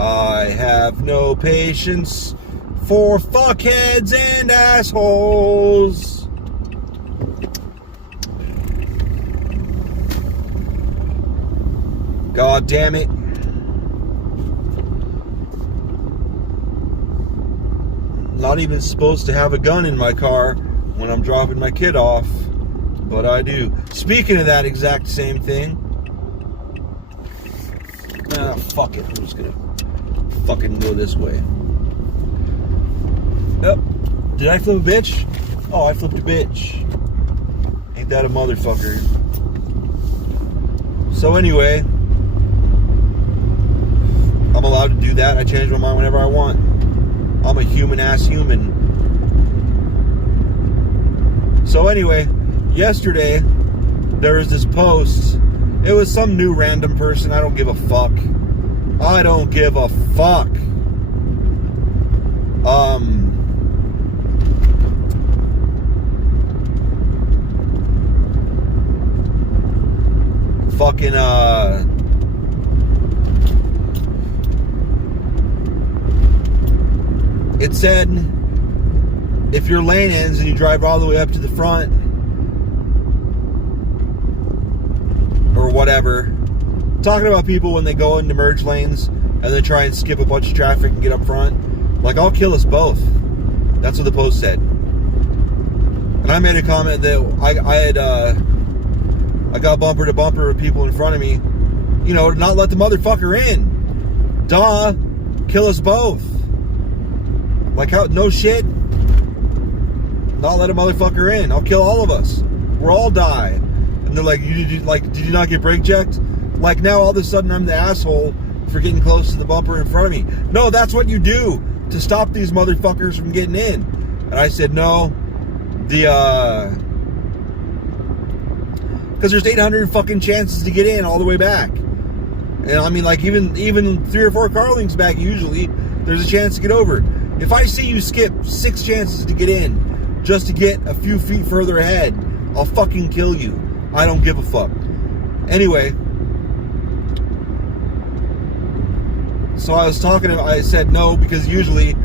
I have no patience for fuckheads and assholes. God damn it. Not even supposed to have a gun in my car when I'm dropping my kid off, but I do. Speaking of that exact same thing, fuck it. I'm just gonna fucking go this way. Yep. Did I flip a bitch? Oh, I flipped a bitch. Ain't that a motherfucker? So anyway, I'm allowed to do that. I change my mind whenever I want. I'm a human-ass human. So anyway, yesterday, there was this post. It was some new random person. I don't give a fuck. I don't give a fuck. It said, if your lane ends and you drive all the way up to the front, or whatever, talking about people when they go into merge lanes and then try and skip a bunch of traffic and get up front, like, I'll kill us both. That's what the post said. And I made a comment that I got bumper to bumper with people in front of me, you know, to not let the motherfucker in. Duh. Kill us both. Like, how, no shit. Not let a motherfucker in. I'll kill all of us. We'll all die. And they're like, did you not get brake checked? Like, now all of a sudden I'm the asshole for getting close to the bumper in front of me. No, that's what you do to stop these motherfuckers from getting in. And I said, no. Because there's 800 fucking chances to get in all the way back. And I mean, like, even 3 or 4 car lengths back, usually, there's a chance to get over. If I see you skip 6 chances to get in just to get a few feet further ahead, I'll fucking kill you. I don't give a fuck. Anyway, so I said no, because usually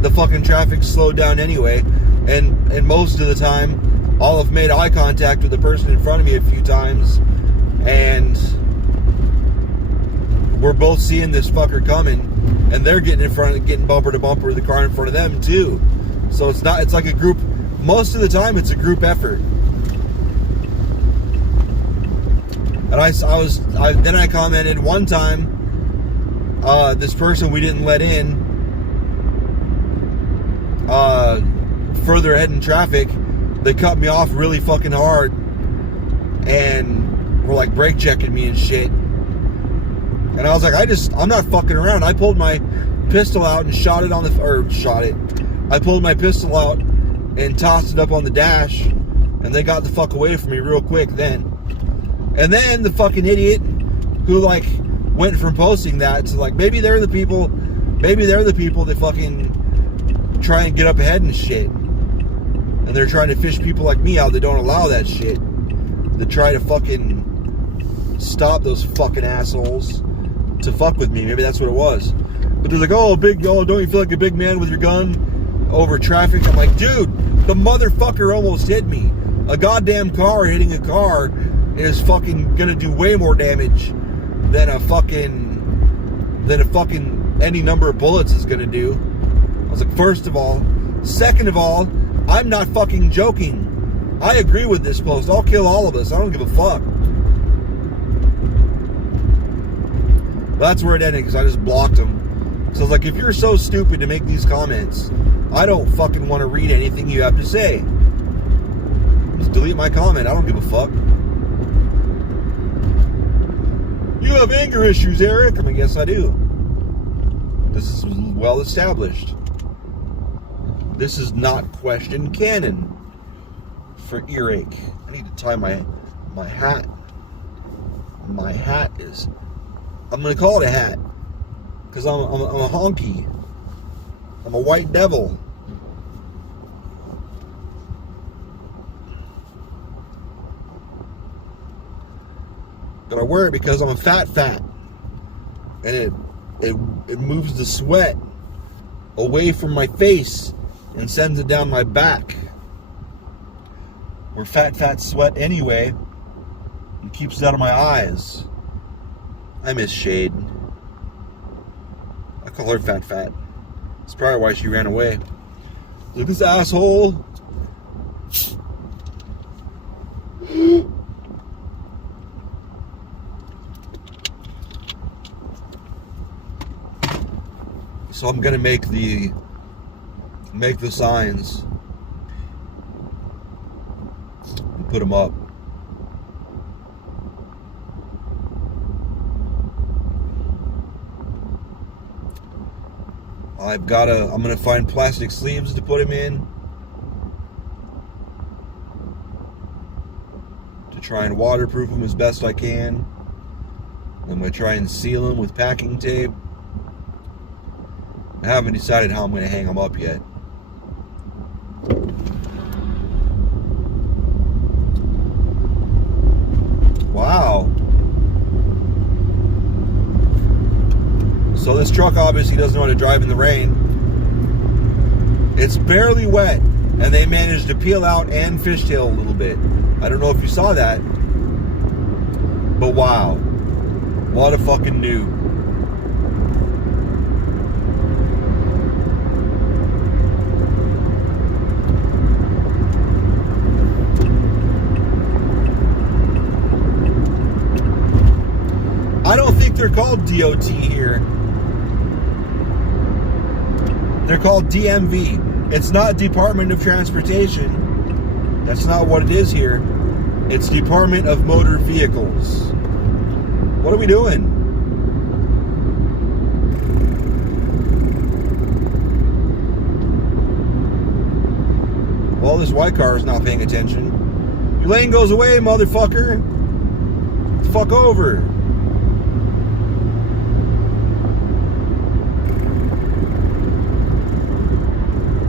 the fucking traffic's slowed down anyway, and most of the time, I'll have made eye contact with the person in front of me a few times, and we're both seeing this fucker coming, and they're getting bumper to bumper with the car in front of them too. So it's like a group. Most of the time, it's a group effort. And then I commented one time, this person we didn't let in, further ahead in traffic, they cut me off really fucking hard, and were like brake checking me and shit. And I was like, I'm not fucking around. I pulled my pistol out and I pulled my pistol out and tossed it up on the dash, and they got the fuck away from me real quick then. And then the fucking idiot who, like, went from posting that to, like, maybe they're the people that fucking try and get up ahead and shit. And they're trying to fish people like me out that don't allow that shit. That try to fucking stop those fucking assholes to fuck with me. Maybe that's what it was. But they're like, don't you feel like a big man with your gun over traffic? I'm like, dude, the motherfucker almost hit me. A goddamn car hitting a car is fucking gonna do way more damage than a fucking any number of bullets is gonna do. I was like, first of all. Second of all, I'm not fucking joking. I agree with this post. I'll kill all of us. I don't give a fuck. But that's where it ended, because I just blocked them. So I was like, if you're so stupid to make these comments, I don't fucking want to read anything you have to say. Just delete my comment. I don't give a fuck. You have anger issues, Eric. I mean, yes, I do. This is well established. This is not question canon for earache. I need to tie my hat. My hat is... I'm going to call it a hat. Because I'm a honky. I'm a white devil. But I wear it because I'm a fat. And it moves the sweat away from my face and sends it down my back, where fat sweat anyway, and keeps it out of my eyes. I miss Shade. I call her Fat. That's probably why she ran away. Look at this asshole. So I'm gonna make the signs and put them up. I'm gonna find plastic sleeves to put them in to try and waterproof them as best I can. I'm gonna try and seal them with packing tape. I haven't decided how I'm going to hang them up yet. Wow. So this truck obviously doesn't know how to drive in the rain. It's barely wet, and they managed to peel out and fishtail a little bit. I don't know if you saw that, but wow. What a fucking noob. I don't think they're called DOT here. They're called DMV. It's not Department of Transportation. That's not what it is here. It's Department of Motor Vehicles. What are we doing? Well, this white car is not paying attention. Your lane goes away, motherfucker. Fuck over.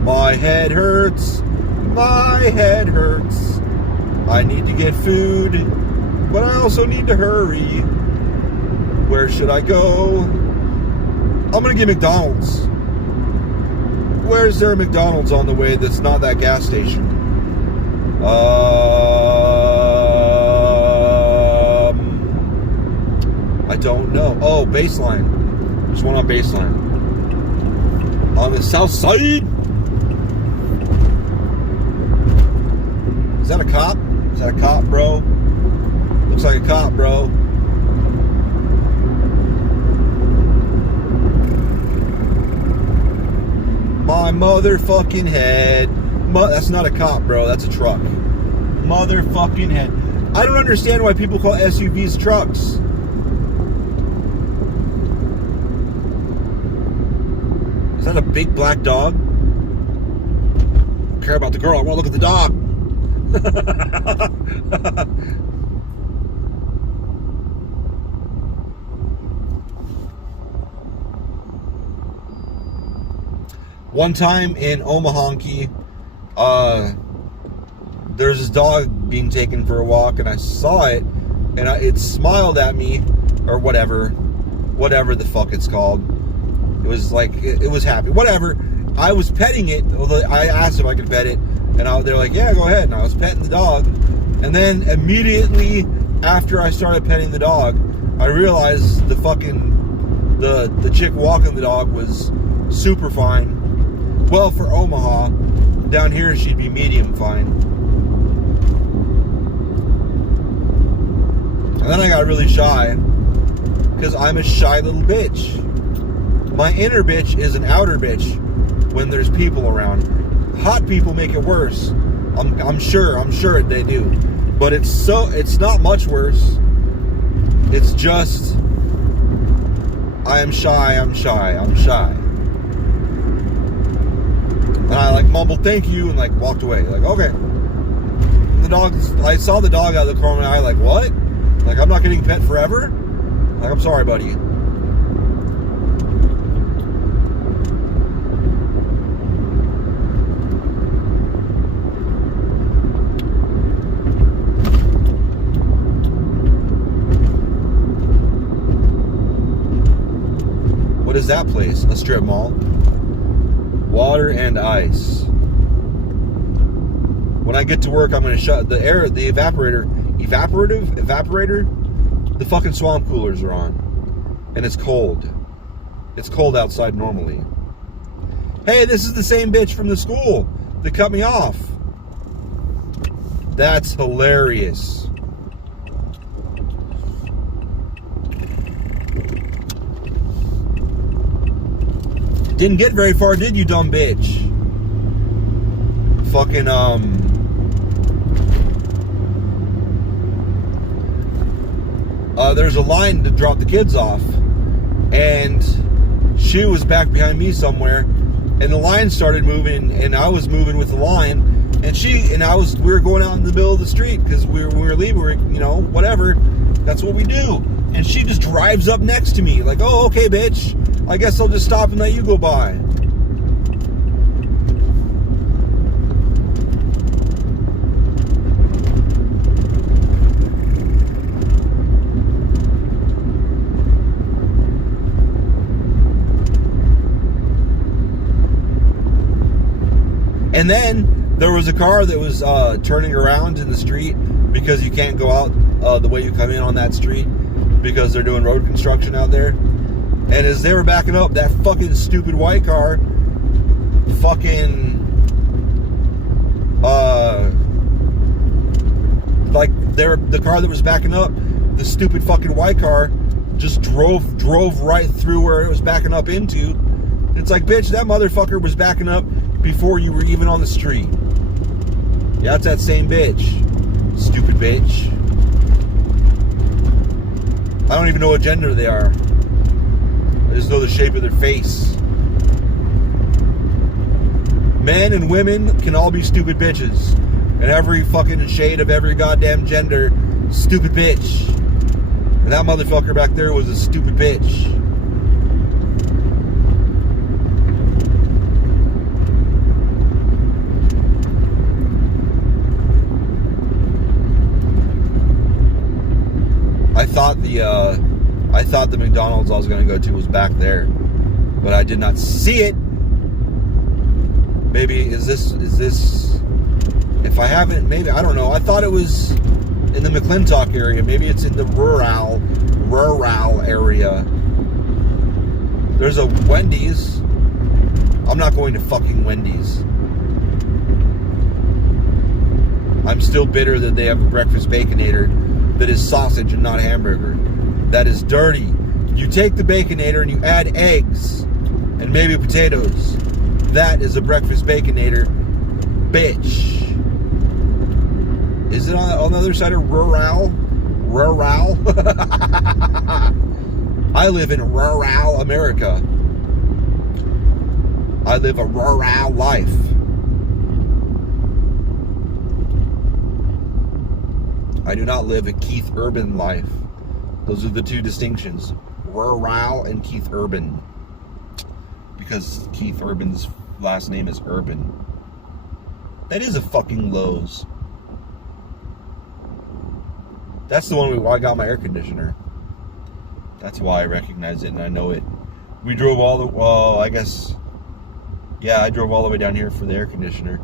My head hurts. My head hurts. I need to get food, but I also need to hurry. Where should I go? I'm gonna get McDonald's. Where's there a McDonald's on the way that's not that gas station? I don't know. Oh, Baseline. There's one on Baseline. On the south side. Is that a cop? Is that a cop, bro? Looks like a cop, bro. My motherfucking head. That's not a cop, bro. That's a truck. Motherfucking head. I don't understand why people call SUVs trucks. Is that a big black dog? I don't care about the girl. I want to look at the dog. One time in Omaha, there's this dog being taken for a walk, and I saw it, and it smiled at me, or whatever the fuck it's called. It was like, it was happy. Whatever. I was petting it. I asked if I could pet it, and they're like, yeah, go ahead. And I was petting the dog. And then immediately after I started petting the dog, I realized the chick walking the dog was super fine. Well, for Omaha, down here she'd be medium fine. And then I got really shy, because I'm a shy little bitch. My inner bitch is an outer bitch when there's people around. Hot people make it worse. I'm sure they do. But it's not much worse. It's just, I am shy. And I like mumbled thank you and like walked away. Like, okay. And I saw the dog out of the corner of my eye, like, what? Like, I'm not getting pet forever? Like, I'm sorry, buddy. What is that place? A strip mall. Water and ice. When I get to work, I'm going to shut the evaporator. The fucking swamp coolers are on. And it's cold. It's cold outside normally. Hey, this is the same bitch from the school that cut me off. That's hilarious. Didn't get very far, did you, dumb bitch? Fucking, there's a line to drop the kids off. And she was back behind me somewhere. And the line started moving, and I was moving with the line. And we were going out in the middle of the street because we were leaving, whatever. That's what we do. And she just drives up next to me, like, oh, okay, bitch. I guess I'll just stop and let you go by. And then there was a car that was turning around in the street because you can't go out the way you come in on that street because they're doing road construction out there. And as they were backing up, that fucking stupid white car the car that was backing up, the stupid fucking white car just drove right through where it was backing up into. It's like, bitch, that motherfucker was backing up before you were even on the street. Yeah, it's that same bitch. Stupid bitch. I don't even know what gender they are. I just know the shape of their face. Men and women can all be stupid bitches. And every fucking shade of every goddamn gender, stupid bitch. And that motherfucker back there was a stupid bitch. I thought the McDonald's I was going to go to was back there, but I did not see it. Maybe is this? If I haven't, maybe I don't know. I thought it was in the McClintock area. Maybe it's in the rural area. There's a Wendy's. I'm not going to fucking Wendy's. I'm still bitter that they have a breakfast Baconator that is sausage and not hamburger. That is dirty. You take the Baconator and you add eggs and maybe potatoes. That is a breakfast Baconator, bitch. Is it on the other side of rural? Rural? I live in rural America. I live a rural life. I do not live a Keith Urban life. Those are the two distinctions. Rural and Keith Urban. Because Keith Urban's last name is Urban. That is a fucking Lowe's. That's the one where I got my air conditioner. That's why I recognize it and I know it. We drove I drove all the way down here for the air conditioner.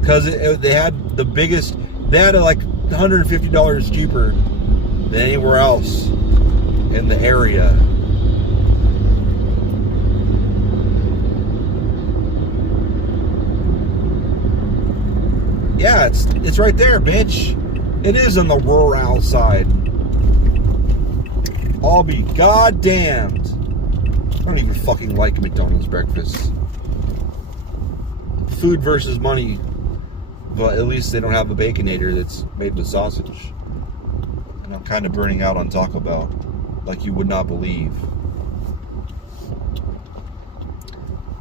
Because they had the biggest, they had like $150 cheaper than anywhere else in the area. Yeah, it's right there, bitch. It is on the rural side. I'll be goddamned. I don't even fucking like McDonald's breakfast. Food versus money. But at least they don't have a Baconator that's made with sausage. And I'm kind of burning out on Taco Bell. Like you would not believe.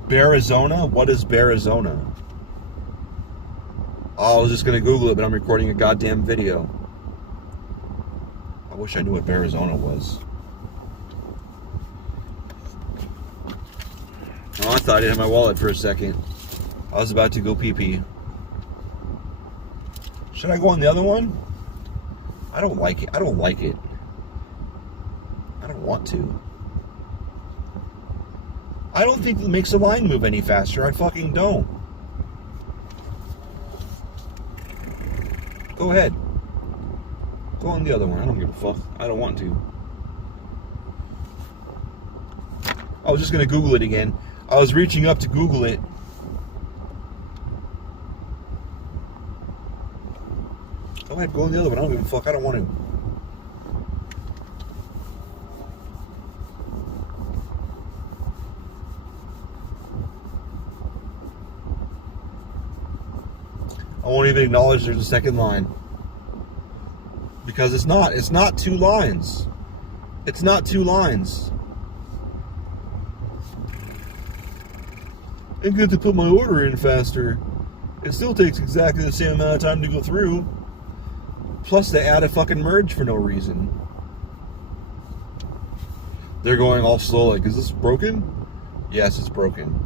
Bearizona? What is Bearizona? I was just going to Google it, but I'm recording a goddamn video. I wish I knew what Bearizona was. Oh, I thought I didn't have my wallet for a second. I was about to go pee-pee. Should I go on the other one? I don't like it. I don't like it. I don't want to. I don't think it makes the line move any faster. I fucking don't. Go ahead. Go on the other one. I don't give a fuck. I don't want to. I was just going to Google it again. I was reaching up to Google it. Go ahead, go on the other one. I don't give a fuck. I don't want to. I won't even acknowledge there's a second line. Because it's not. It's not 2 lines. It's not 2 lines. I get to put my order in faster. It still takes exactly the same amount of time to go through. Plus they add a fucking merge for no reason. They're going all slow like, is this broken? Yes, it's broken.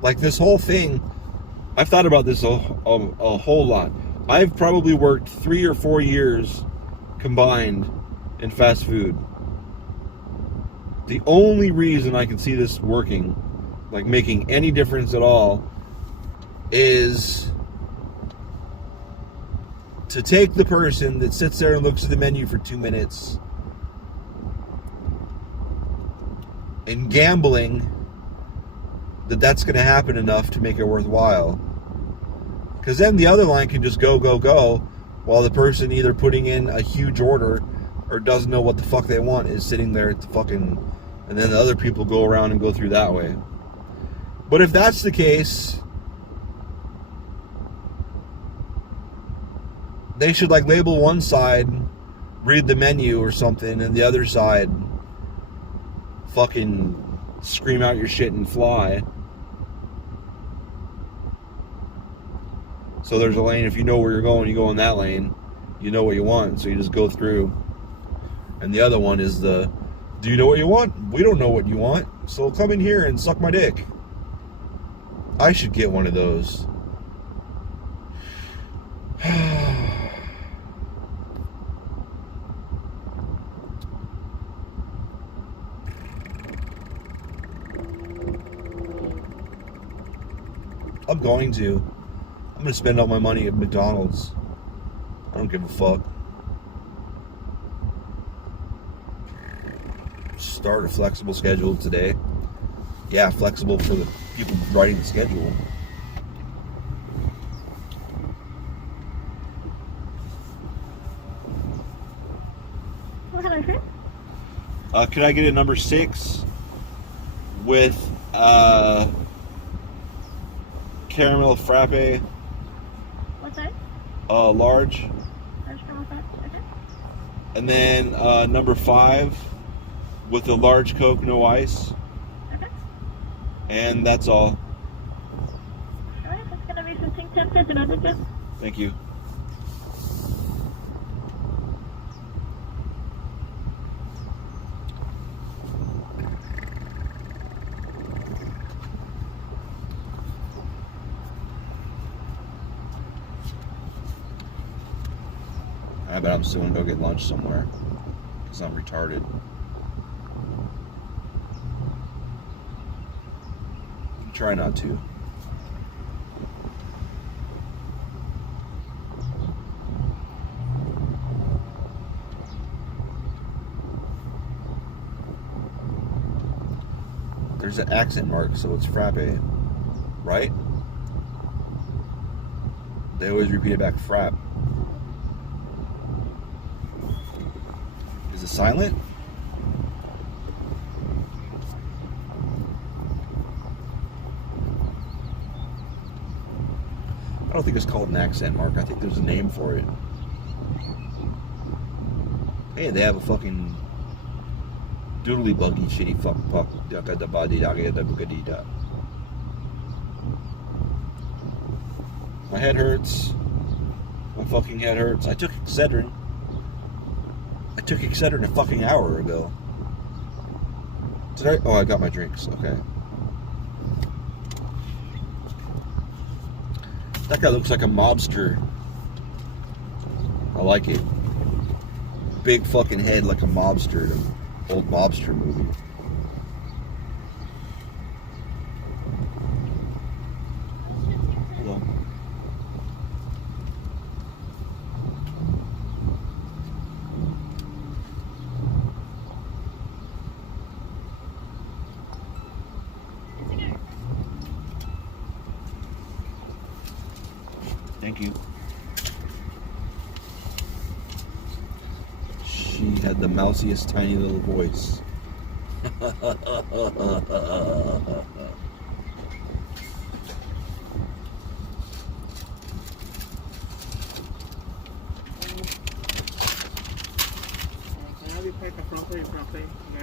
Like this whole thing, I've thought about this a whole lot. I've probably worked 3 or 4 years combined in fast food. The only reason I can see this working, like making any difference at all, is to take the person that sits there and looks at the menu for 2 minutes and gambling that that's going to happen enough to make it worthwhile. Because then the other line can just go, go, go, while the person either putting in a huge order or doesn't know what the fuck they want is sitting there at the fucking... And then the other people go around and go through that way. But if that's the case, they should like label one side, read the menu or something, and the other side fucking scream out your shit and fly. So there's a lane, if you know where you're going, you go in that lane. You know what you want, so you just go through. And the other one is the, do you know what you want? We don't know what you want, so come in here and suck my dick. I should get one of those. I'm going to. I'm going to spend all my money at McDonald's. I don't give a fuck. Start a flexible schedule today. Yeah, flexible for the people writing the schedule. Could I get a number 6 with caramel frappe? What's that? Large. Large caramel frappe. Okay. And then number 5 with a large Coke, no ice. Okay. And that's all. Alright, that's gonna be 15 cents and other tips. Thank you. I bet I'm still gonna go get lunch somewhere, because I'm retarded. Try not to. There's an accent mark, so it's frappe, right? They always repeat it back, frap. Is it silent? I don't think it's called an accent mark. I think there's a name for it. Hey, they have a fucking doodly buggy shitty fuck puck. My head hurts. My fucking head hurts. I took Excedrin. I took Excedrin a fucking hour ago. Did I? Oh, I got my drinks. Okay. That guy looks like a mobster. I like it. Big fucking head like a mobster. The old mobster movie. Hello. Thank you. She had the mousiest tiny little voice.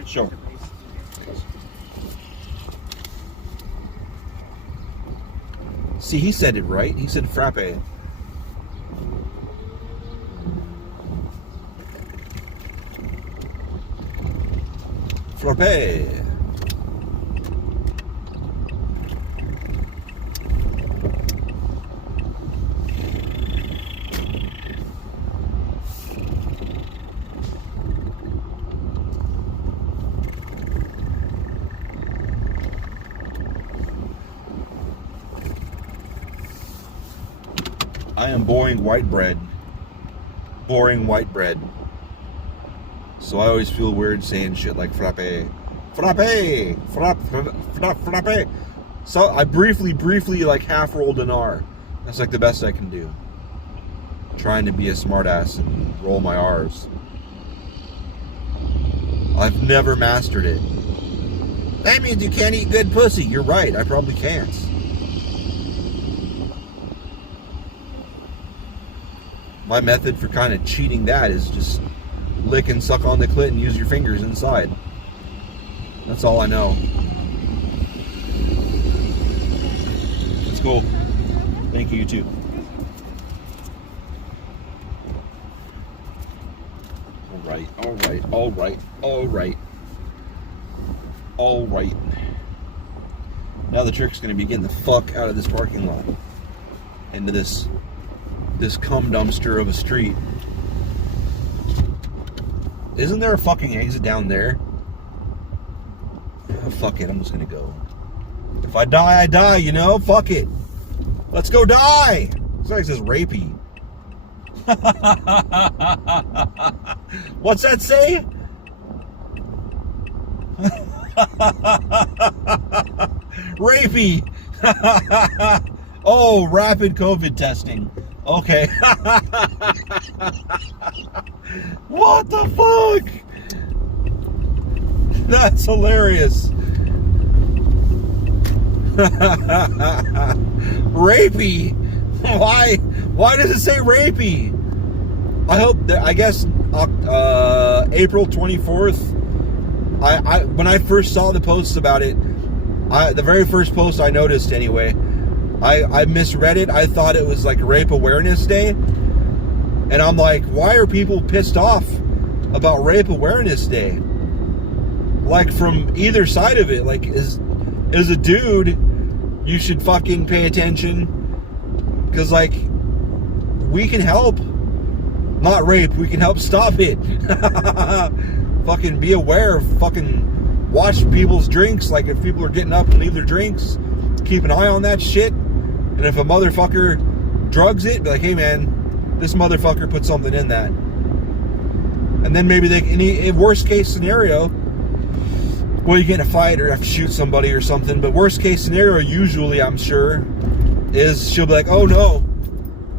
Sure. See, he said it right. He said frappe. Frappe. I am boring white bread. Boring white bread. So I always feel weird saying shit like frappe. Frappe! Frappe! So I briefly like half rolled an R. That's like the best I can do. Trying to be a smartass and roll my R's. I've never mastered it. That means you can't eat good pussy. You're right, I probably can't. My method for kind of cheating that is just lick and suck on the clit and use your fingers inside. That's all I know. Let's go. Thank you, you too. Alright, alright, alright, alright. Alright. Now the trick's gonna be getting the fuck out of this parking lot. Into this cum dumpster of a street. Isn't there a fucking exit down there? Oh, fuck it, I'm just gonna go. If I die, I die, you know? Fuck it. Let's go die! It's like it says rapey. What's that say? Rapey! Oh, rapid COVID testing. Okay. What the fuck? That's hilarious. Rapey. Why does it say rapey? I hope that, I guess April 24th. When I first saw the posts about it, the very first post I noticed anyway, I misread it. I thought it was like Rape Awareness Day. And I'm like, why are people pissed off about Rape Awareness Day? Like, from either side of it. Like, as a dude, you should fucking pay attention. Because, like, we can help. Not rape, we can help stop it. Fucking be aware of fucking watch people's drinks. Like, if people are getting up and leave their drinks, keep an eye on that shit. And if a motherfucker drugs it, be like, hey man, this motherfucker put something in that. And then maybe in worst case scenario, well, you get in a fight or have to shoot somebody or something. But worst case scenario, usually, I'm sure, is she'll be like, oh no,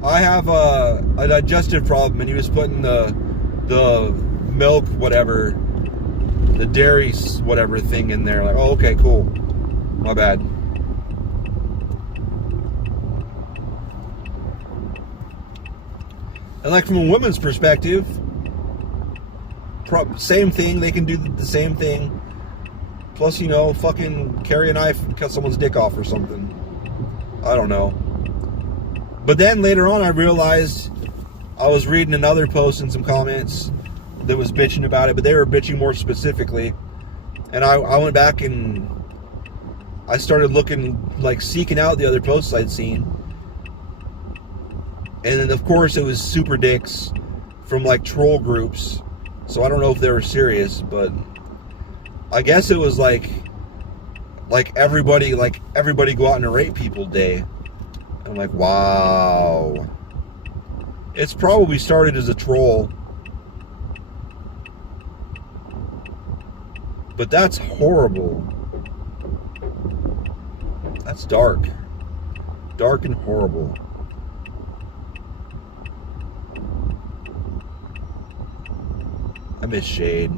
I have a digestive problem. And he was putting the milk, whatever, the dairy, whatever thing in there. Like, oh, okay, cool. My bad. And like from a woman's perspective, same thing. They can do the same thing. Plus, you know, fucking carry a knife and cut someone's dick off or something. I don't know. But then later on, I realized I was reading another post and some comments that was bitching about it, but they were bitching more specifically. And I went back and I started looking, like, seeking out the other posts I'd seen. And then, of course, it was super dicks from, like, troll groups. So I don't know if they were serious, but I guess it was like everybody go out and rape people day. I'm like, wow. It's probably started as a troll. But that's horrible. That's dark. Dark and horrible. I miss shade.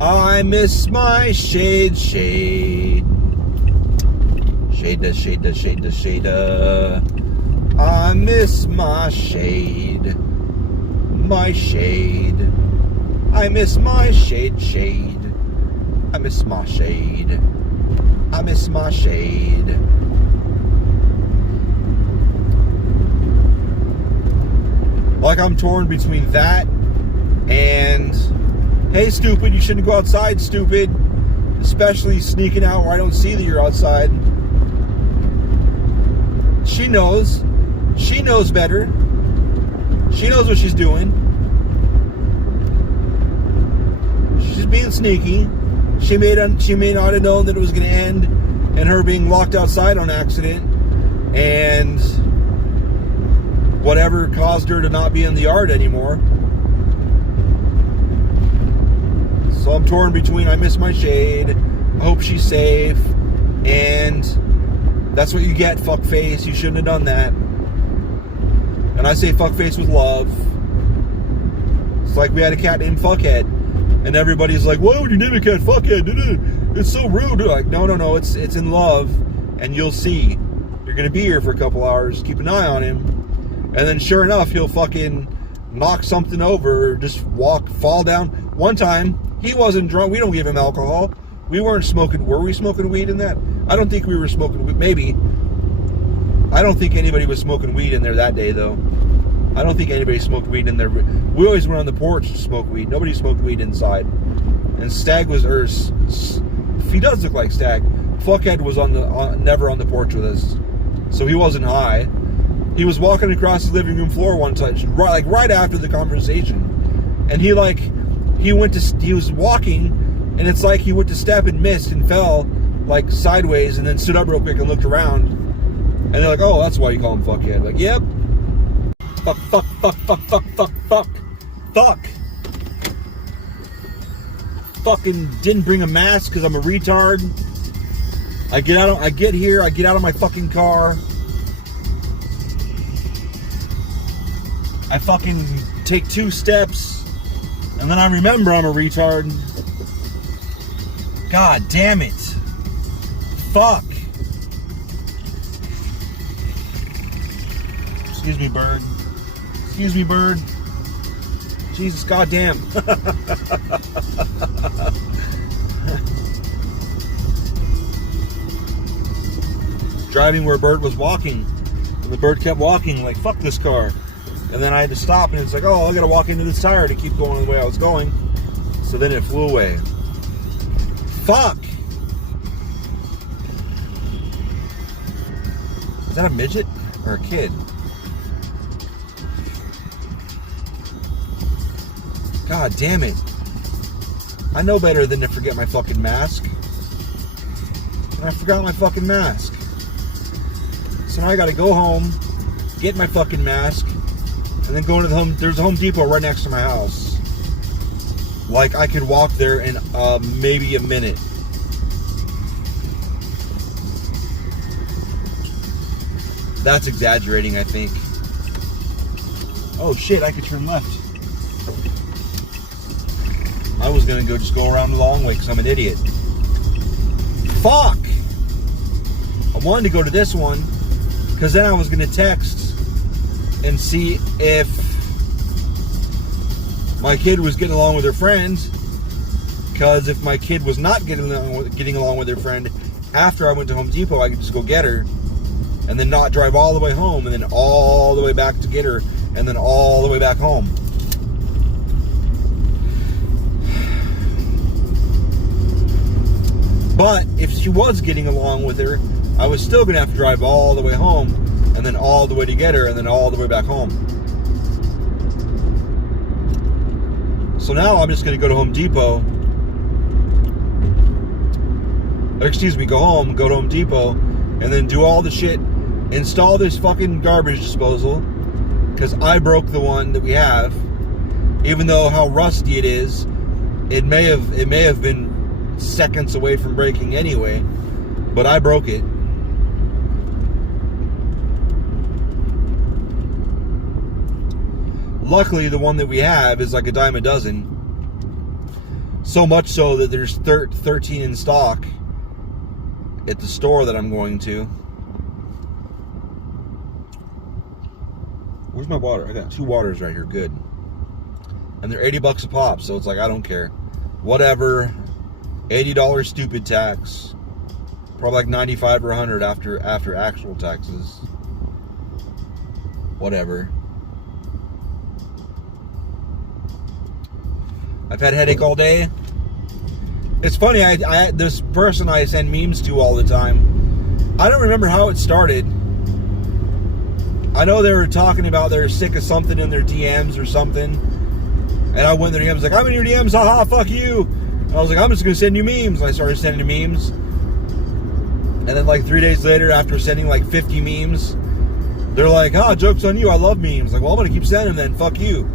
I miss my shade. Shade. Shade. I miss my shade. My shade. I miss my shade. I miss my shade. I miss my shade. Like, I'm torn between that and, hey, stupid, you shouldn't go outside, stupid. Especially sneaking out where I don't see that you're outside. She knows. She knows better. She knows what she's doing. She's being sneaky. She may not have known that it was going to end in her being locked outside on accident. And whatever caused her to not be in the yard anymore. So I'm torn between I miss my shade, I hope she's safe, and that's what you get, fuckface. You shouldn't have done that. And I say fuckface with love. It's like we had a cat named Fuckhead, and everybody's like, why would you name a cat Fuckhead? It's so rude. Like, no, it's in love, and you'll see. You're going to be here for a couple hours. Keep an eye on him. And then sure enough, he'll fucking knock something over or just fall down. One time, he wasn't drunk. We don't give him alcohol. We weren't smoking. Were we smoking weed in that? I don't think we were smoking weed. Maybe. I don't think anybody was smoking weed in there that day, though. I don't think anybody smoked weed in there. We always went on the porch to smoke weed. Nobody smoked weed inside. And Stag was, if he does look like Stag, Fuckhead was never on the porch with us. So he wasn't high. He was walking across the living room floor one time, right after the conversation, and he was walking, and it's like he went to step and missed and fell like sideways, and then stood up real quick and looked around, and they're like, "Oh, that's why you call him Fuckhead." Like, yep. Fuck. Fucking didn't bring a mask because I'm a retard. I get out of my fucking car. I fucking take 2 steps, and then I remember I'm a retard. God damn it. Fuck. Excuse me, bird. Excuse me, bird. Jesus goddamn. Driving where a bird was walking, and the bird kept walking like, fuck this car. And then I had to stop, and it's like, oh, I gotta walk into this tire to keep going the way I was going. So then it flew away. Fuck! Is that a midget or a kid? God damn it. I know better than to forget my fucking mask. And I forgot my fucking mask. So now I gotta go home, get my fucking mask, and then go into there's a Home Depot right next to my house. Like, I could walk there in maybe a minute. That's exaggerating, I think. Oh shit, I could turn left. I was gonna just go around the long way because I'm an idiot. Fuck! I wanted to go to this one because then I was gonna text and see if my kid was getting along with her friend. Because if my kid was not getting along with her friend after I went to Home Depot, I could just go get her and then not drive all the way home and then all the way back to get her and then all the way back home. But if she was getting along with her, I was still going to have to drive all the way home, and then all the way to get her, and then all the way back home. So now I'm just going to go to Home Depot. Or excuse me, go to Home Depot, and then do all the shit. Install this fucking garbage disposal, because I broke the one that we have. Even though how rusty it is, it may have been seconds away from breaking anyway, but I broke it. Luckily, the one that we have is like a dime a dozen. So much so that there's 13 in stock at the store that I'm going to. Where's my water? I got 2 waters right here. Good. And they're $80 a pop, so it's like, I don't care. Whatever. $80 stupid tax. Probably like 95 or 100 after actual taxes. Whatever. I've had a headache all day. It's funny, I this person I send memes to all the time, I don't remember how it started. I know they were talking about they're sick of something in their DMs or something. And I went in their DMs like, I'm in your DMs, haha, fuck you. And I was like, I'm just going to send you memes. And I started sending memes. And then like 3 days later, after sending like 50 memes, they're like, joke's on you, I love memes. Like, well, I'm going to keep sending them then, fuck you.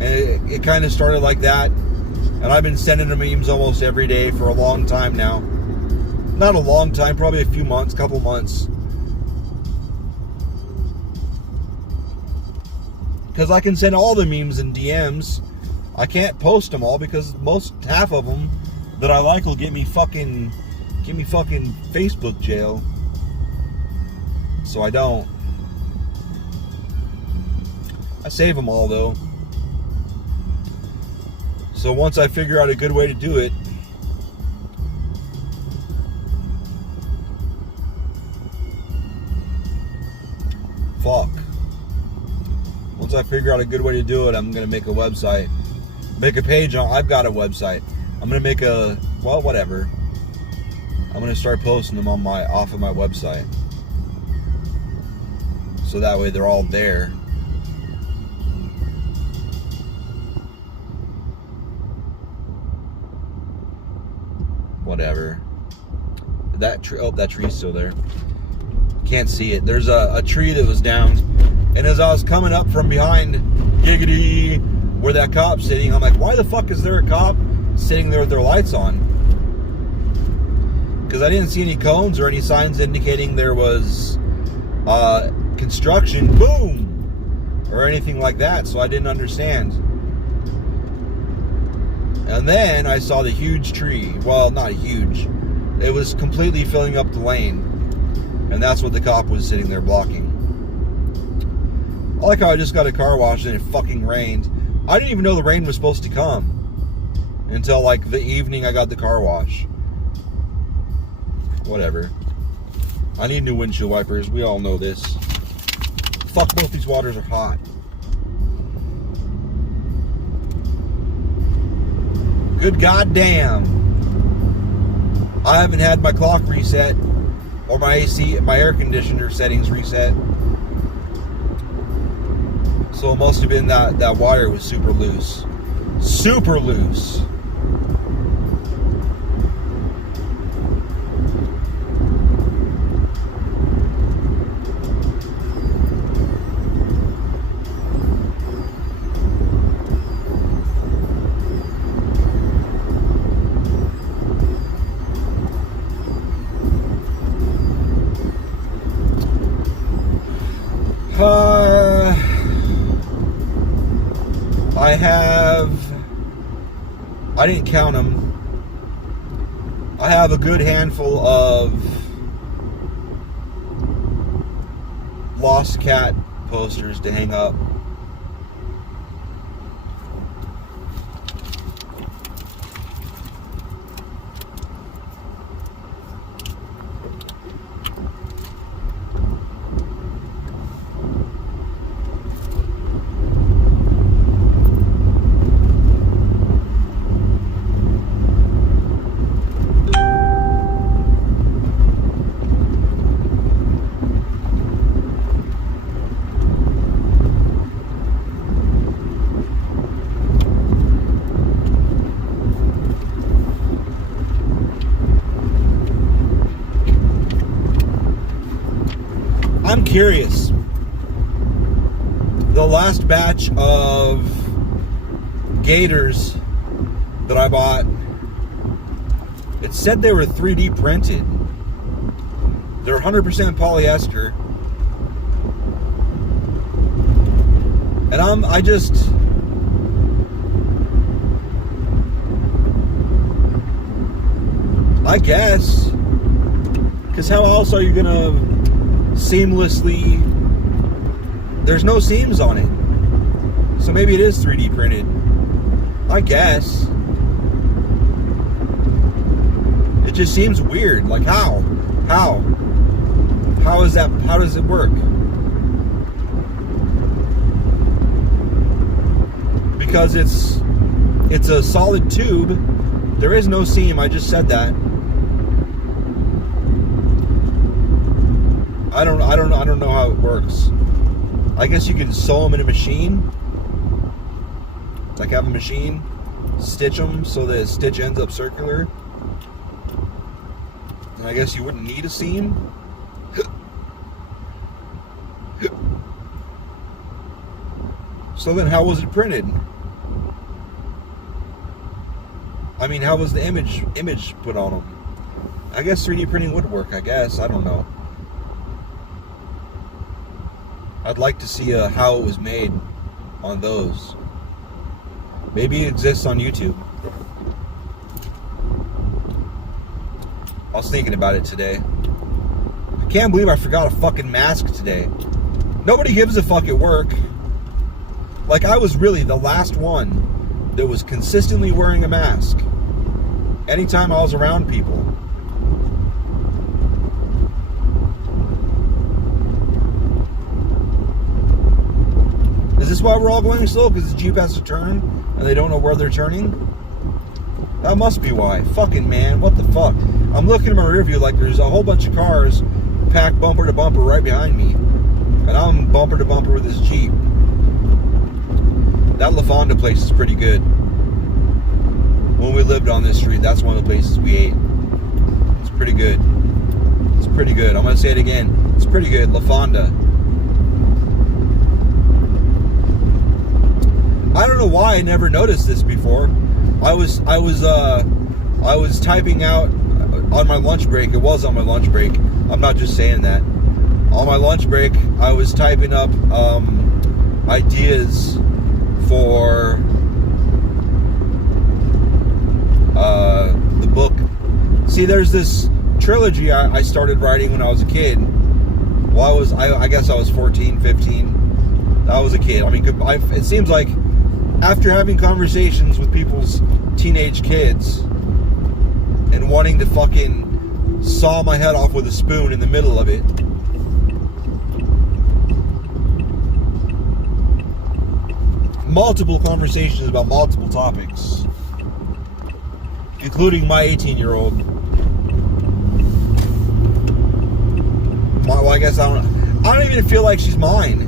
And it kind of started like that. And I've been sending them memes almost every day for a long time now. Not a long time, probably a few months, couple months. Because I can send all the memes in DMs. I can't post them all because half of them that I like will get me fucking Facebook jail. So I don't. I save them all though. So once I figure out a good way to do it, once I figure out a good way to do it, I'm going to make a website. Make a page on, I've got a website. I'm going to make whatever. I'm going to start posting them off of my website. So that way they're all there. Whatever. That tree's still there. Can't see it. There's a tree that was down, and as I was coming up from behind, giggity, where that cop's sitting, I'm like, why the fuck is there a cop sitting there with their lights on? Because I didn't see any cones or any signs indicating there was construction, boom, or anything like that, so I didn't understand. And then I saw the huge tree. Well, not huge. It was completely filling up the lane. And that's what the cop was sitting there blocking. I like how I just got a car wash and it fucking rained. I didn't even know the rain was supposed to come until like the evening I got the car wash. Whatever. I need new windshield wipers. We all know this. Fuck, both these waters are hot. Good goddamn. I haven't had my clock reset or my AC, my air conditioner settings reset. So it must have been that wire was super loose. Super loose. I didn't count them. I have a good handful of lost cat posters to hang up. curious. The last batch of gaiters that I bought, it said they were 3D printed. They're 100% polyester. And I guess, because how else are you gonna seamlessly, there's no seams on it. So maybe it is 3D printed. I guess. It just seems weird. Like how? How is that, how does it work? Because it's a solid tube. There is no seam. I just said that. I don't know how it works. I guess you can sew them in a machine. Like have a machine, stitch them so the stitch ends up circular. And I guess you wouldn't need a seam. So then how was it printed? I mean, how was the image put on them? I guess 3D printing would work, I guess. I don't know. I'd like to see how it was made on those. Maybe it exists on YouTube. I was thinking about it today. I can't believe I forgot a fucking mask today. Nobody gives a fuck at work. Like, I was really the last one that was consistently wearing a mask anytime I was around people. Is this why we're all going slow? Because the Jeep has to turn and they don't know where they're turning? That must be why. Fucking man, what the fuck? I'm looking at my rear view like there's a whole bunch of cars packed bumper to bumper right behind me. And I'm bumper to bumper with this Jeep. That La Fonda place is pretty good. When we lived on this street, that's one of the places we ate. It's pretty good. It's pretty good. I'm going to say it again. It's pretty good. La Fonda. I don't know why I never noticed this before. I was typing out on my lunch break. It was on my lunch break. I'm not just saying that. On my lunch break, I was typing up ideas for the book. See, there's this trilogy I started writing when I was a kid. Well, I guess I was 14, 15. I was a kid. I mean, it seems like after having conversations with people's teenage kids and wanting to fucking saw my head off with a spoon in the middle of it, multiple conversations about multiple topics, including my 18-year-old. Well, I guess I don't even feel like she's mine.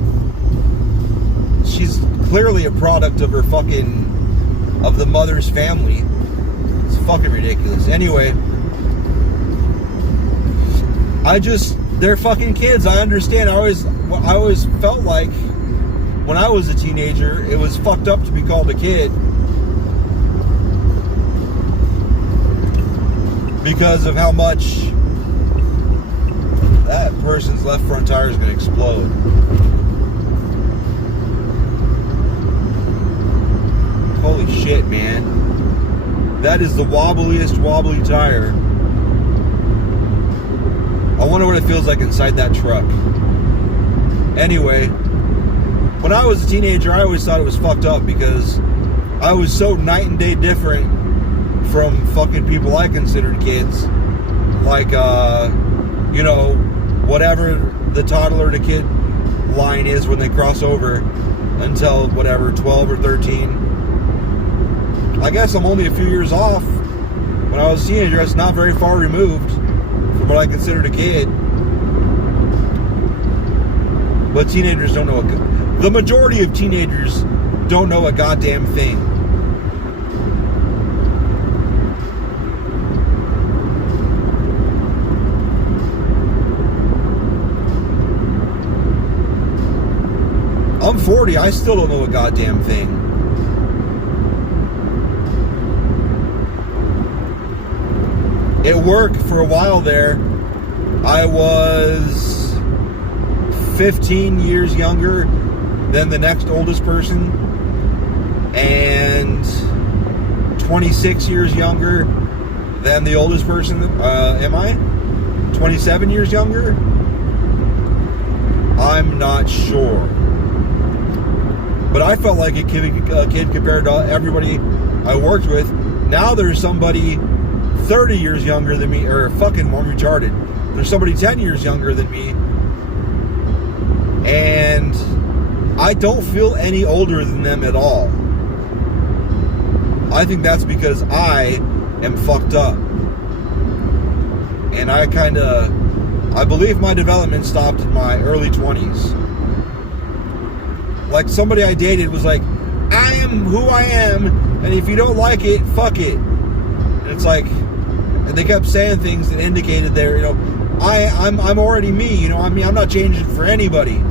She's clearly a product of her of the mother's family. It's fucking ridiculous. Anyway, they're fucking kids. I understand. I always felt like when I was a teenager, it was fucked up to be called a kid because of how much that person's left front tire is going to explode. Holy shit, man. That is the wobbliest wobbly tire. I wonder what it feels like inside that truck. Anyway, when I was a teenager, I always thought it was fucked up because I was so night and day different from fucking people I considered kids. Like, whatever the toddler to kid line is when they cross over until whatever, 12 or 13. I guess I'm only a few years off. When I was a teenager, it's not very far removed from what I considered a kid. But teenagers don't know the majority of teenagers don't know a goddamn thing. I'm 40. I still don't know a goddamn thing. At work for a while there, I was 15 years younger than the next oldest person and 26 years younger than the oldest person. Am I? 27 years younger? I'm not sure. But I felt like a kid compared to everybody I worked with. Now there's somebody 30 years younger than me, or fucking I'm retarded. There's somebody 10 years younger than me, and I don't feel any older than them at all. I think that's because I am fucked up. And I believe my development stopped in my early 20s. Like somebody I dated was like, I am who I am, and if you don't like it, fuck it. And it's like, and they kept saying things that indicated there, I'm already me, I'm not changing for anybody.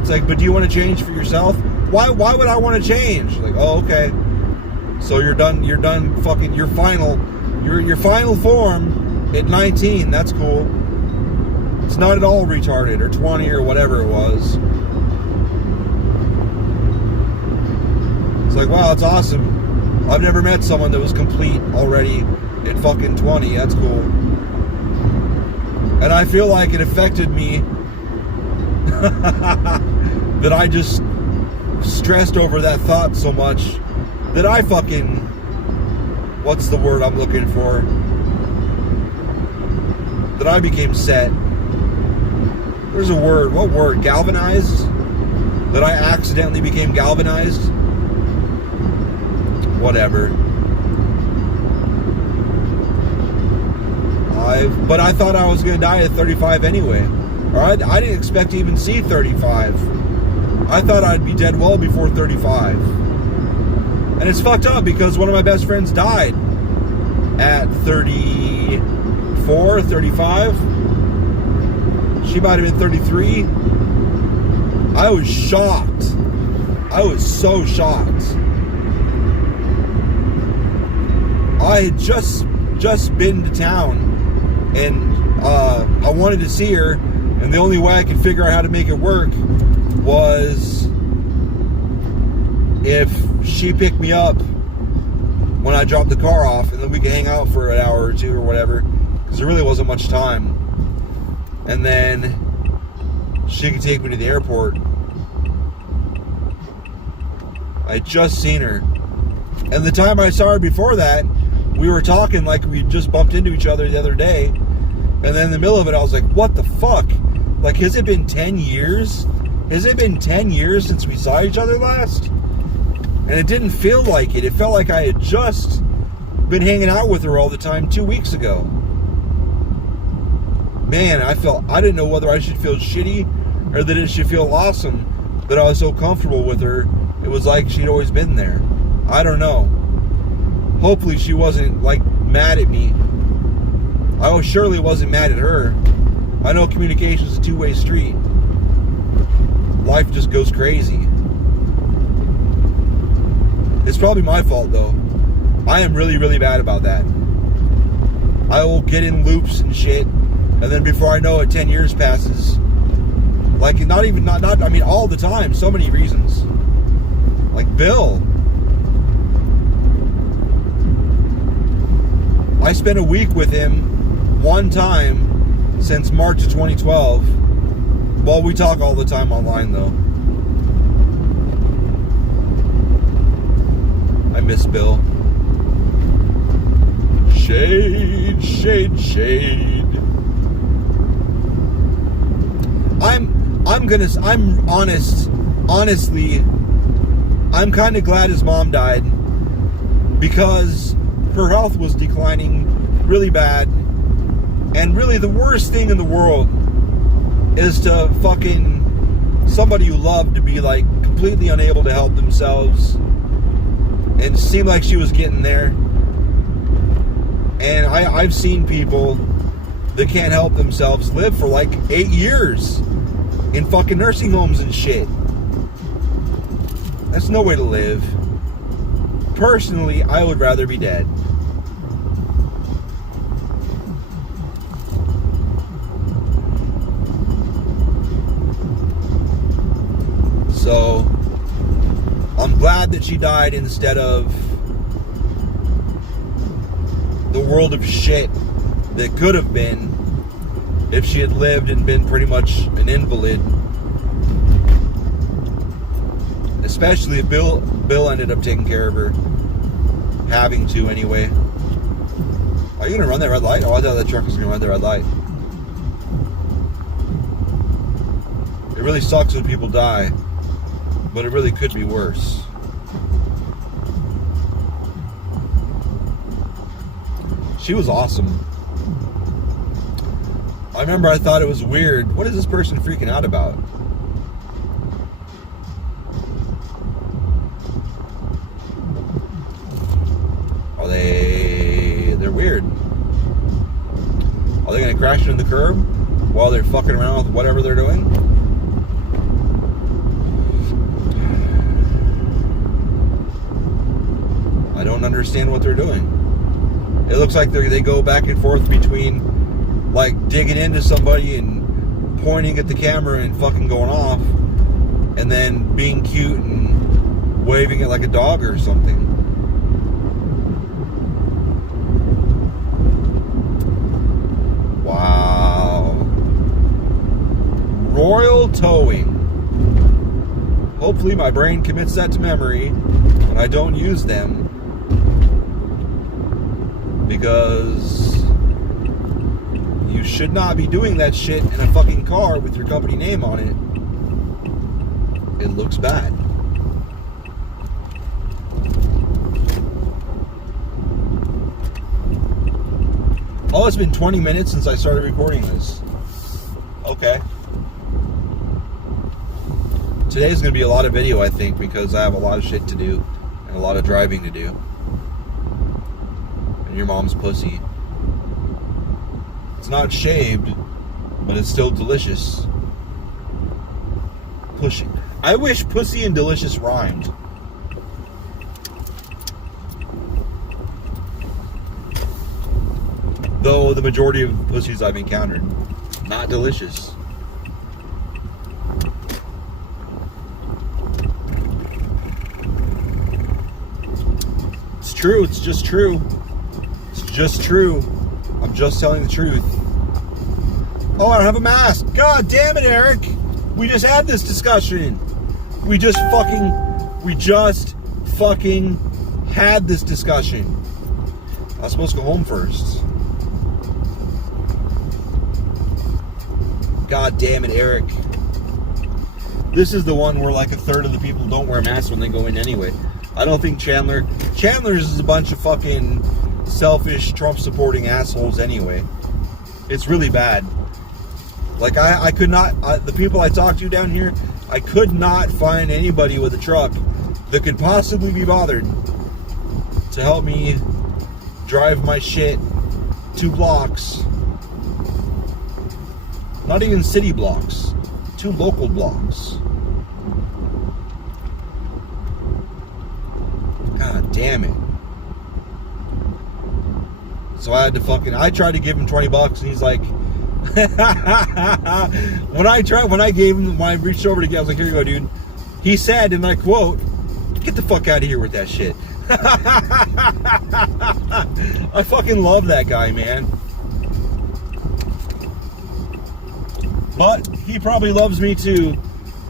It's like, but do you want to change for yourself? Why would I want to change? Like, oh, okay. So you're done fucking your final form at 19. That's cool. It's not at all retarded, or 20 or whatever it was. It's like, wow, it's awesome. I've never met someone that was complete already at fucking 20. That's cool. And I feel like it affected me that I just stressed over that thought so much that I fucking, what's the word I'm looking for? That I became set. There's a word. What word? Galvanized? That I accidentally became galvanized? Whatever. But I thought I was going to die at 35 anyway. Or I didn't expect to even see 35. I thought I'd be dead well before 35. And it's fucked up because one of my best friends died at 34, 35. She might have been 33. I was shocked. I was so shocked. I had just been to town, and I wanted to see her, and the only way I could figure out how to make it work was if she picked me up when I dropped the car off, and then we could hang out for an hour or two or whatever, because there really wasn't much time. And then she could take me to the airport. I had just seen her. And the time I saw her before that, we were talking like we just bumped into each other the other day. And then in the middle of it, I was like, what the fuck? Like, has it been 10 years? Has it been 10 years since we saw each other last? And it didn't feel like it. It felt like I had just been hanging out with her all the time 2 weeks ago. Man, I didn't know whether I should feel shitty or that it should feel awesome that I was so comfortable with her. It was like she'd always been there. I don't know. Hopefully she wasn't, like, mad at me. I surely wasn't mad at her. I know communication is a two-way street. Life just goes crazy. It's probably my fault, though. I am really, really bad about that. I will get in loops and shit, and then before I know it, 10 years passes. Like, not all the time. So many reasons. Like Bill. I spent a week with him one time since March of 2012. Well, we talk all the time online, though. I miss Bill. Shade, shade, shade. Honestly, I'm kind of glad his mom died because her health was declining really bad. And really the worst thing in the world is to fucking somebody you love to be like completely unable to help themselves. And it seemed like she was getting there. And I've seen people that can't help themselves live for like 8 years in fucking nursing homes and shit. That's no way to live. Personally, I would rather be dead. So, I'm glad that she died instead of the world of shit that could have been if she had lived and been pretty much an invalid. Especially if Bill ended up taking care of her. Having to anyway. Are you gonna run that red light? Oh, I thought that truck was gonna run the red light. It really sucks when people die, but it really could be worse. She was awesome. I remember I thought it was weird. What is this person freaking out about? They're weird. Are they going to crash into the curb while they're fucking around with whatever they're doing? I don't understand what they're doing. It looks like they go back and forth between like digging into somebody and pointing at the camera and fucking going off, and then being cute and waving it like a dog or something. Wow. Royal towing. Hopefully my brain commits that to memory and I don't use them, because you should not be doing that shit in a fucking car with your company name on it. It looks bad. Oh, it's been 20 minutes since I started recording this. Okay. Today's going to be a lot of video, I think, because I have a lot of shit to do and a lot of driving to do. And your mom's pussy. It's not shaved, but it's still delicious. Pushing. I wish pussy and delicious rhymed. Though the majority of pussies I've encountered, not delicious. It's true, it's just true. It's just true. I'm just telling the truth. Oh, I don't have a mask. God damn it, Eric. We just had this discussion. We just fucking had this discussion. I was supposed to go home first. God damn it, Eric. This is the one where like a third of the people don't wear masks when they go in anyway. I don't think Chandler's is a bunch of fucking selfish, Trump-supporting assholes anyway. It's really bad. Like, I could not, the people I talked to down here, I could not find anybody with a truck that could possibly be bothered to help me drive my shit 2 blocks. Not even city blocks. 2 local blocks. God damn it. So I tried to give him $20 and he's like, when I reached over to get, I was like, here you go, dude. He said, and I quote, "Get the fuck out of here with that shit." I fucking love that guy, man. But he probably loves me too,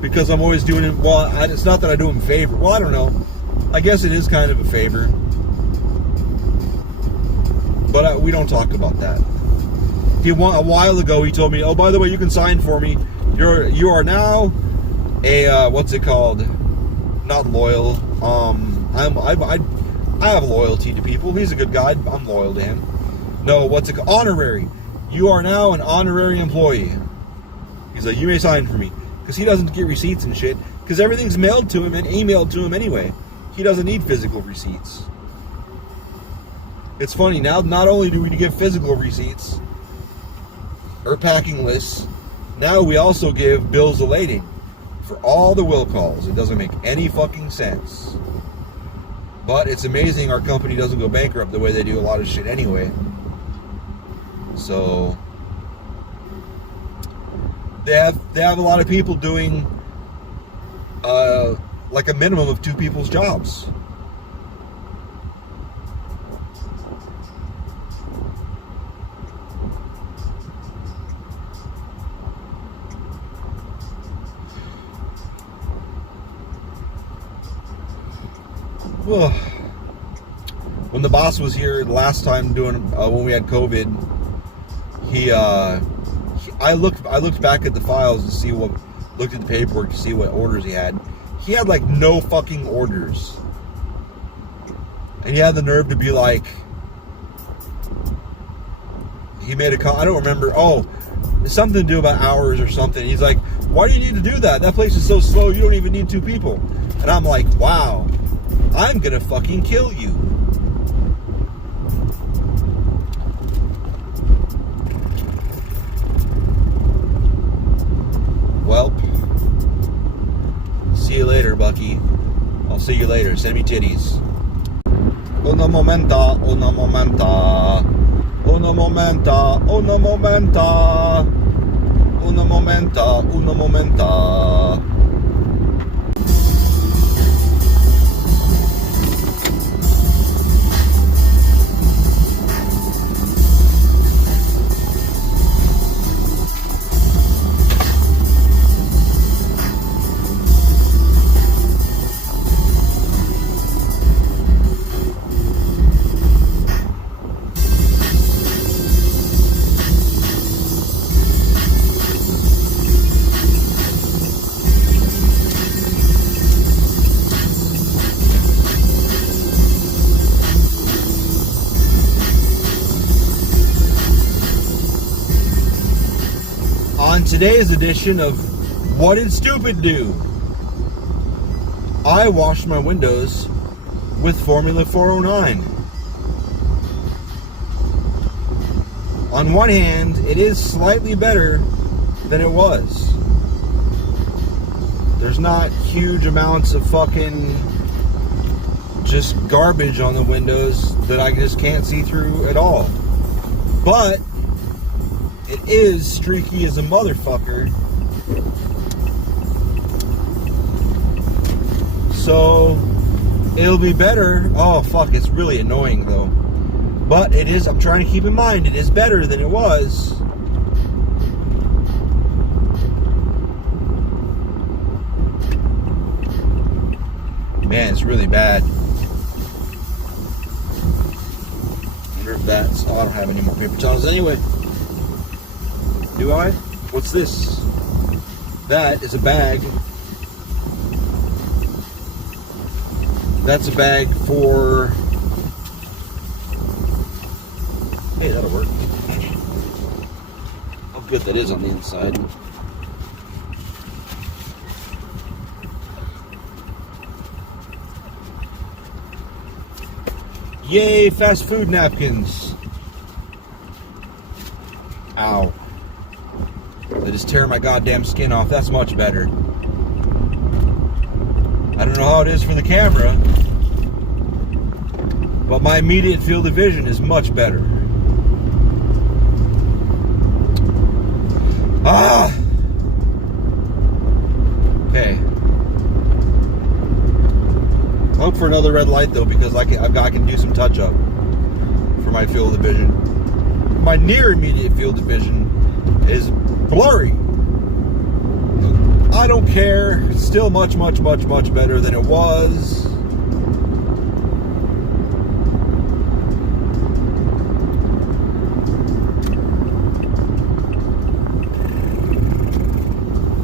because I'm always doing it. Well, it's not that I do him a favor. Well, I don't know. I guess it is kind of a favor. But we don't talk about that. A while ago, he told me, "Oh, by the way, you can sign for me. You are now a what's it called? Not loyal. I have loyalty to people. He's a good guy. I'm loyal to him. No, what's it called? Honorary. You are now an honorary employee." He's like, "You may sign for me," because he doesn't get receipts and shit. Because everything's mailed to him and emailed to him anyway. He doesn't need physical receipts. It's funny now. Not only do we give physical receipts or packing lists, now we also give bills of lading for all the will calls. It doesn't make any fucking sense. But it's amazing our company doesn't go bankrupt the way they do a lot of shit anyway. So they have a lot of people doing like a minimum of 2 people's jobs. When the boss was here last time doing when we had COVID, I looked back at the files to see looked at the paperwork to see what orders he had. He had like no fucking orders, and he had the nerve to be like, he made a call. I don't remember. Oh, it's something to do about hours or something. He's like, why do you need to do that? That place is so slow. You don't even need 2 people. And I'm like, wow. I'm gonna fucking kill you. Well, see you later, Bucky. I'll see you later. Send me titties. Una momenta, una momenta. Una momenta, una momenta. Una momenta, una momenta. On today's edition of What Did Stupid Do? I washed my windows with Formula 409. On one hand, it is slightly better than it was. There's not huge amounts of fucking just garbage on the windows that I just can't see through at all. But it is streaky as a motherfucker. So it'll be better. Oh fuck, it's really annoying though. But it is, I'm trying to keep in mind, it is better than it was. Man, it's really bad. I wonder if that's, oh, I don't have any more paper towels anyway. Do I? What's this? That is a bag. That's a bag for... Hey, that'll work. How good that is on the inside. Yay, fast food napkins. Ow. They just tear my goddamn skin off. That's much better. I don't know how it is for the camera, but my immediate field of vision is much better. Ah! Okay. Hope for another red light though, because I can do some touch up for my field of vision. My near immediate field of vision is blurry. I don't care. It's still much, much, much, much better than it was.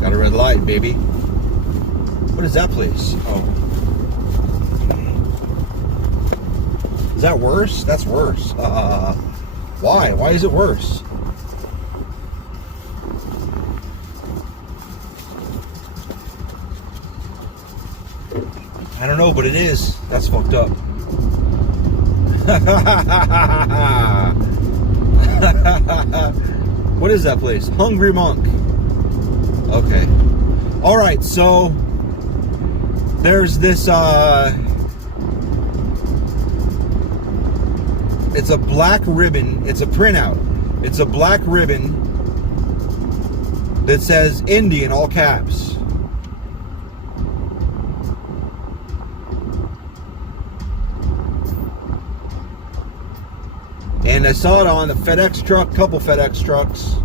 Got a red light, baby. What is that place? Oh. Is that worse? That's worse. Why? Why is it worse? I don't know, but it is. That's fucked up. What is that place? Hungry Monk. Okay. All right, so there's this, it's a black ribbon. It's a printout. It's a black ribbon that says Indy in all caps. And I saw it on a FedEx truck, couple FedEx trucks.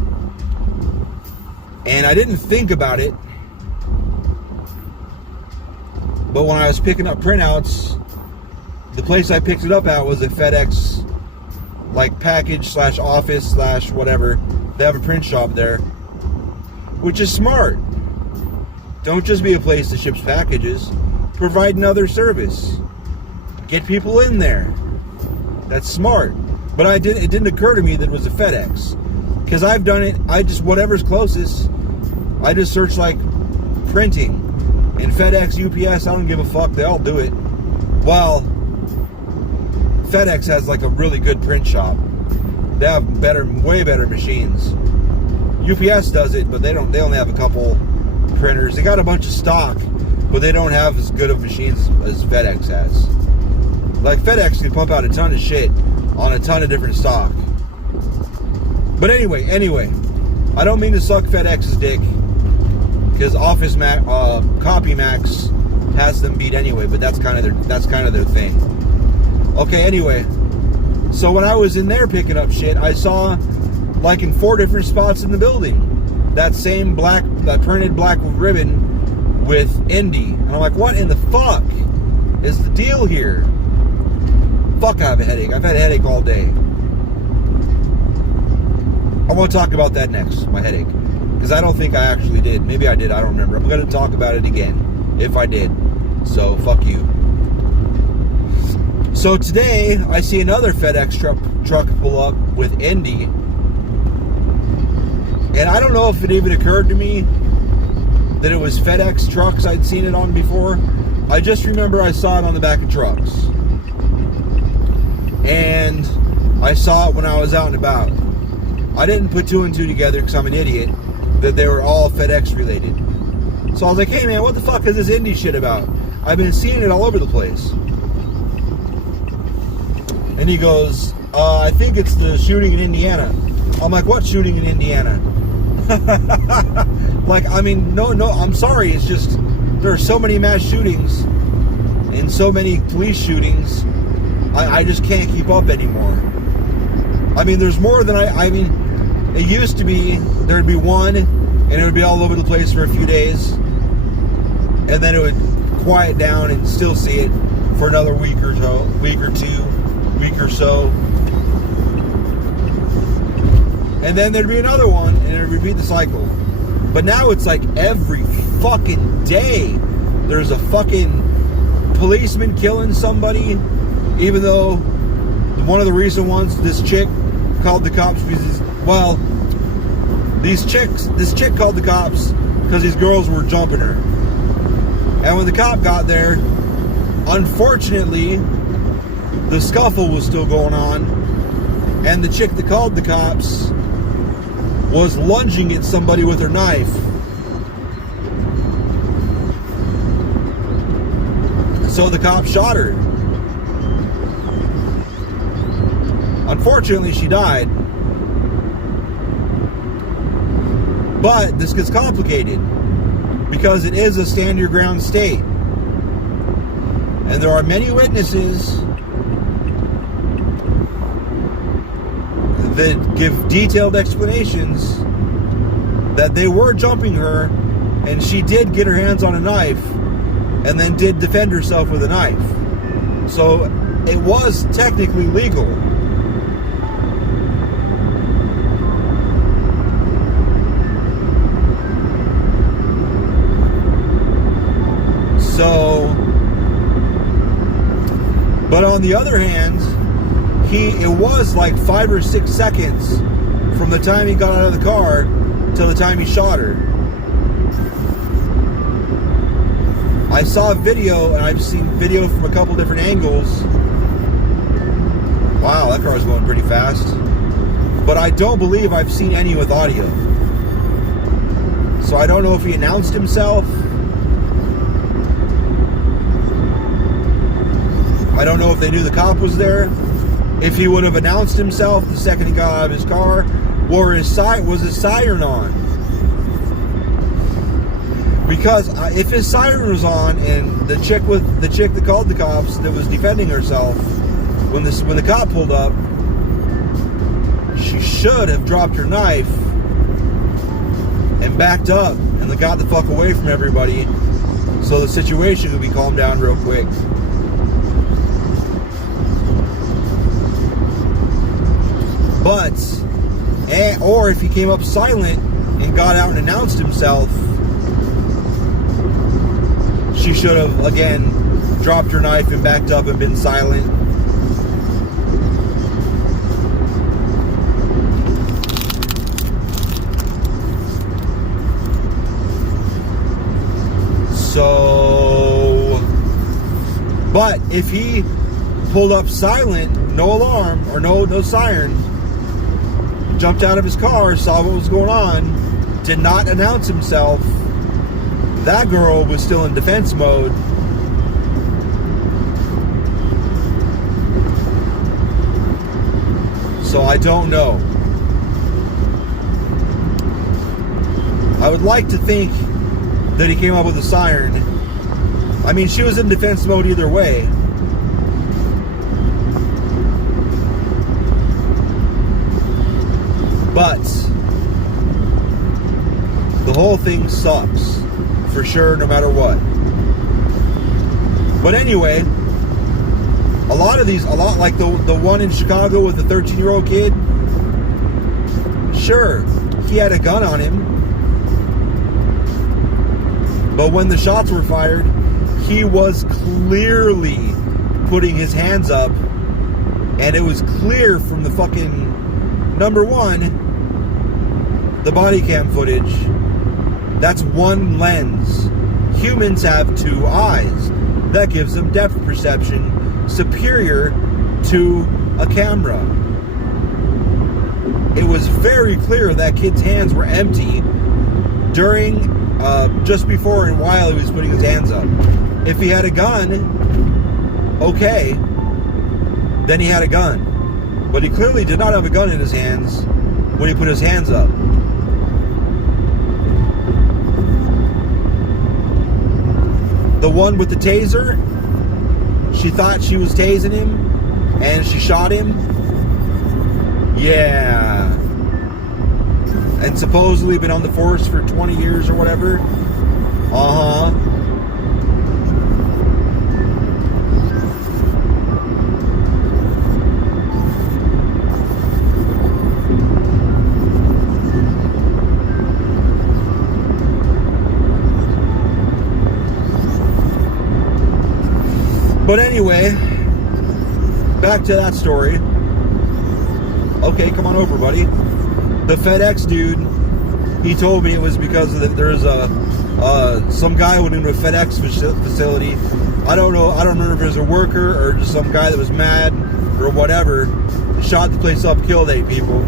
And I didn't think about it. But when I was picking up printouts, the place I picked it up at was a FedEx, like, package / office / whatever. They have a print shop there, which is smart. Don't just be a place that ships packages. Provide another service. Get people in there. That's smart. But it didn't occur to me that it was a FedEx. Because I've done it, whatever's closest, I just search, like, printing. And FedEx, UPS, I don't give a fuck. They all do it. Well, FedEx has, like, a really good print shop. They have way better machines. UPS does it, but they only have a couple printers. They got a bunch of stock, but they don't have as good of machines as FedEx has. Like, FedEx can pump out a ton of shit on a ton of different stock. But anyway, I don't mean to suck FedEx's dick, because Office Mac, Copy Max has them beat anyway. But that's kind of their thing. Okay, anyway, so when I was in there picking up shit, I saw, like, in 4 different spots in the building, that same that printed black ribbon with Indy, and I'm like, what in the fuck is the deal here? Fuck, I have a headache. I've had a headache all day. I want to talk about that next, my headache. Because I don't think I actually did. Maybe I did, I don't remember. I'm going to talk about it again, if I did. So, fuck you. So today, I see another FedEx truck pull up with Indy. And I don't know if it even occurred to me that it was FedEx trucks I'd seen it on before. I just remember I saw it on the back of trucks. And I saw it when I was out and about. I didn't put 2 and 2 together because I'm an idiot, that they were all FedEx related. So I was like, hey man, what the fuck is this Indy shit about? I've been seeing it all over the place. And he goes, I think it's the shooting in Indiana. I'm like, what shooting in Indiana? Like, I mean, no, I'm sorry. It's just, there are so many mass shootings and so many police shootings. I just can't keep up anymore. I mean, there's more than I mean, it used to be, there'd be one, and it would be all over the place for a few days, and then it would quiet down and still see it for another week or so, week or so. And then there'd be another one, and it would repeat the cycle. But now it's like every fucking day there's a fucking policeman killing somebody, even though one of the recent ones, this chick called the cops because, well, this chick called the cops because these girls were jumping her. And when the cop got there, unfortunately, the scuffle was still going on, and the chick that called the cops was lunging at somebody with her knife. So the cop shot her. Unfortunately, she died. But this gets complicated because it is a stand your ground state. And there are many witnesses that give detailed explanations that they were jumping her and she did get her hands on a knife and then did defend herself with a knife. So it was technically legal. So, but on the other hand, it was like 5 or 6 seconds from the time he got out of the car till the time he shot her. I saw a video, and I've seen video from a couple different angles. Wow, that car is going pretty fast. But I don't believe I've seen any with audio. So I don't know if he announced himself. I don't know if they knew the cop was there. If he would have announced himself the second he got out of his car, or was his siren on? Because if his siren was on and the chick that called the cops that was defending herself when the cop pulled up, she should have dropped her knife and backed up and got the fuck away from everybody, so the situation could be calmed down real quick. But, or if he came up silent and got out and announced himself, she should have, again, dropped her knife and backed up and been silent. So, but if he pulled up silent, no alarm or no siren, jumped out of his car, saw what was going on, did not announce himself, that girl was still in defense mode. So I don't know. I would like to think that he came up with a siren. I mean, she was in defense mode either way. But the whole thing sucks, for sure, no matter what. But anyway, a lot like the one in Chicago with the 13-year-old kid, sure, he had a gun on him. But when the shots were fired, he was clearly putting his hands up, and it was clear from the fucking, number one, the body cam footage, that's one lens. Humans have two eyes. That gives them depth perception superior to a camera. It was very clear that kid's hands were empty during, just before and while he was putting his hands up. If he had a gun, okay, then he had a gun. But he clearly did not have a gun in his hands when he put his hands up. The one with the taser, she thought she was tasing him and she shot him. Yeah. And supposedly been on the force for 20 years or whatever. Uh-huh. But anyway, back to that story. Okay, come on over, buddy. The FedEx dude, he told me it was because there's some guy went into a FedEx facility. I don't know. I don't remember if it was a worker or just some guy that was mad or whatever. Shot the place up, killed 8 people.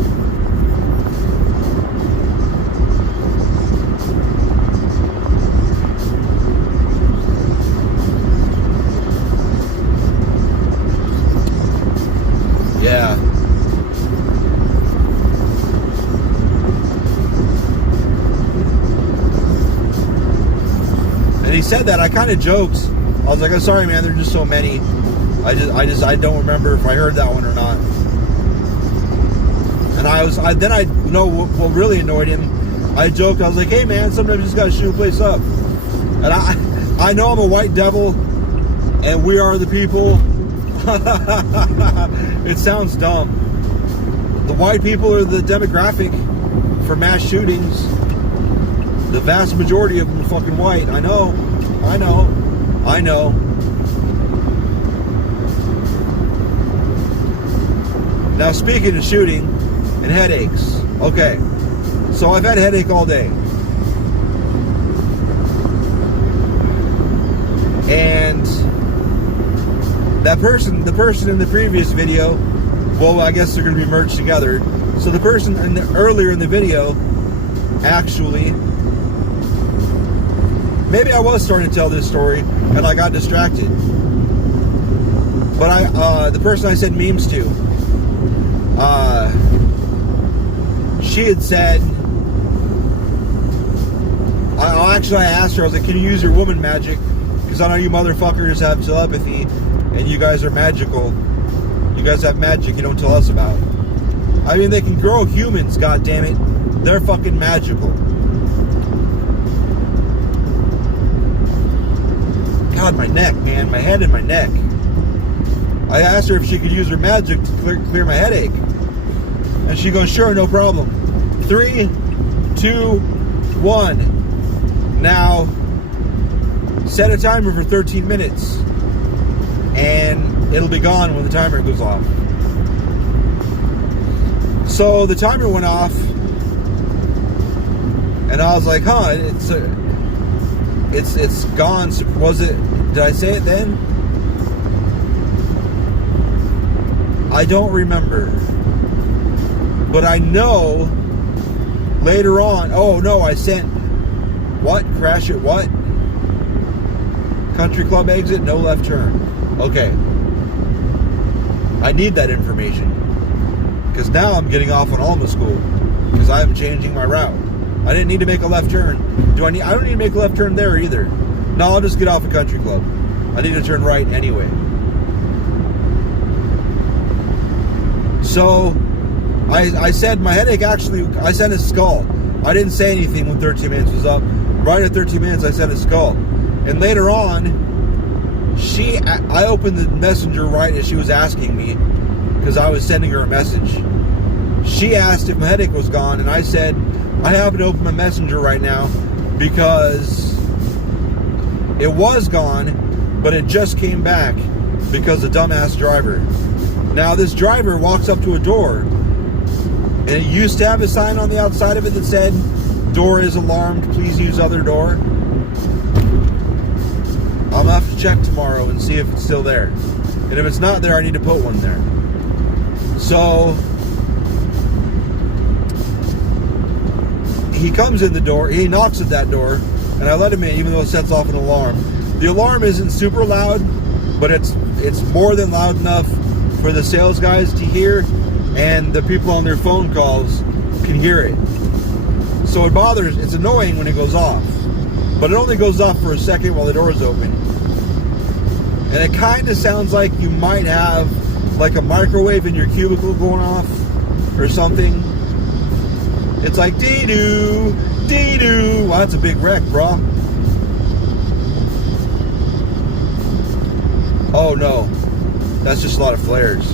Yeah. And he said that. I kind of joked. I was like, "I'm sorry, man. There's just so many. I don't remember if I heard that one or not." And then you know what really annoyed him? I joked. I was like, "Hey, man. Sometimes you just gotta shoot a place up." And I know I'm a white devil, and we are the people. It sounds dumb. The white people are the demographic for mass shootings. The vast majority of them are fucking white. I know. Now, speaking of shooting and headaches. Okay. So I've had a headache all day. And the person in the previous video, well, I guess they're going to be merged together. So the person earlier in the video actually maybe I was starting to tell this story and I got distracted. But the person I sent memes to, she had said, I asked her, I was like, can you use your woman magic? Because I know you motherfuckers have telepathy and you guys are magical. You guys have magic you don't tell us about. I mean, they can grow humans, goddammit. They're fucking magical. God, my neck, man. My head and my neck. I asked her if she could use her magic to clear my headache. And she goes, sure, no problem. 3, 2, 1. Now, set a timer for 13 minutes. And it'll be gone when the timer goes off. So the timer went off. And I was like, huh, it's gone. Was it, did I say it then? I don't remember. But I know later on, oh no, I sent, what? Crash at what? Country club exit, no left turn. Okay. I need that information. Because now I'm getting off on Alma School. Because I'm changing my route. I didn't need to make a left turn. I don't need to make a left turn there either. No, I'll just get off a country club. I need to turn right anyway. So, I said my headache actually, I said a skull. I didn't say anything when 13 minutes was up. Right at 13 minutes, I said a skull. And later on, I opened the messenger right as she was asking me, because I was sending her a message. She asked if my headache was gone, and I said, I happen to open my messenger right now because it was gone, but it just came back because the dumbass driver. Now, this driver walks up to a door, and it used to have a sign on the outside of it that said, door is alarmed, please use other door. I'm gonna have to check tomorrow and see if it's still there. And if it's not there, I need to put one there. So, he comes in the door, he knocks at that door, and I let him in even though it sets off an alarm. The alarm isn't super loud, but it's more than loud enough for the sales guys to hear, and the people on their phone calls can hear it. So it's annoying when it goes off. But it only goes off for a second while the door is open. And it kind of sounds like you might have like a microwave in your cubicle going off or something. It's like dee-doo, dee-doo. Wow, that's a big wreck, bro. Oh no, that's just a lot of flares.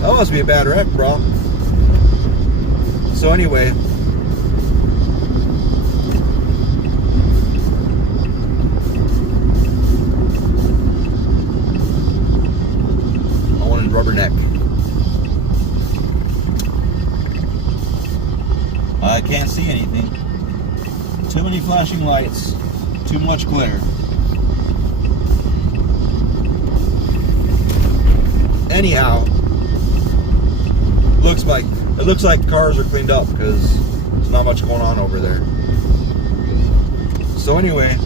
That must be a bad wreck, bro. So anyway, I wanted rubberneck. I can't see anything. Too many flashing lights. Too much glare. Anyhow, it looks like cars are cleaned up because there's not much going on over there. So anyway,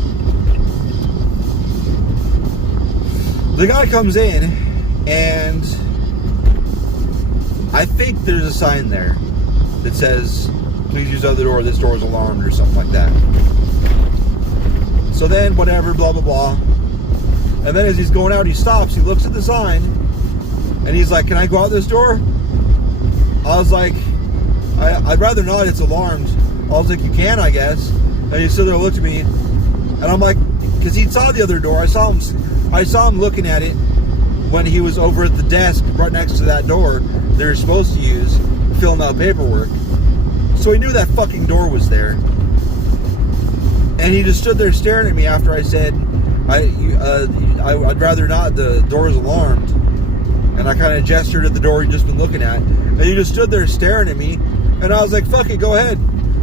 the guy comes in and I think there's a sign there that says, please use other door, this door is alarmed or something like that. So then whatever, blah blah blah. And then as he's going out, he stops, he looks at the sign, and he's like, can I go out this door? I was like, I'd rather not, it's alarmed. I was like, you can, I guess. And he stood there and looked at me, and I'm like, because he saw the other door, I saw him looking at it when he was over at the desk right next to that door they were supposed to use, filling out paperwork. So he knew that fucking door was there. And he just stood there staring at me after I said, I'd rather not, the door is alarmed. And I kind of gestured at the door he'd just been looking at. And he just stood there staring at me. And I was like, fuck it, go ahead.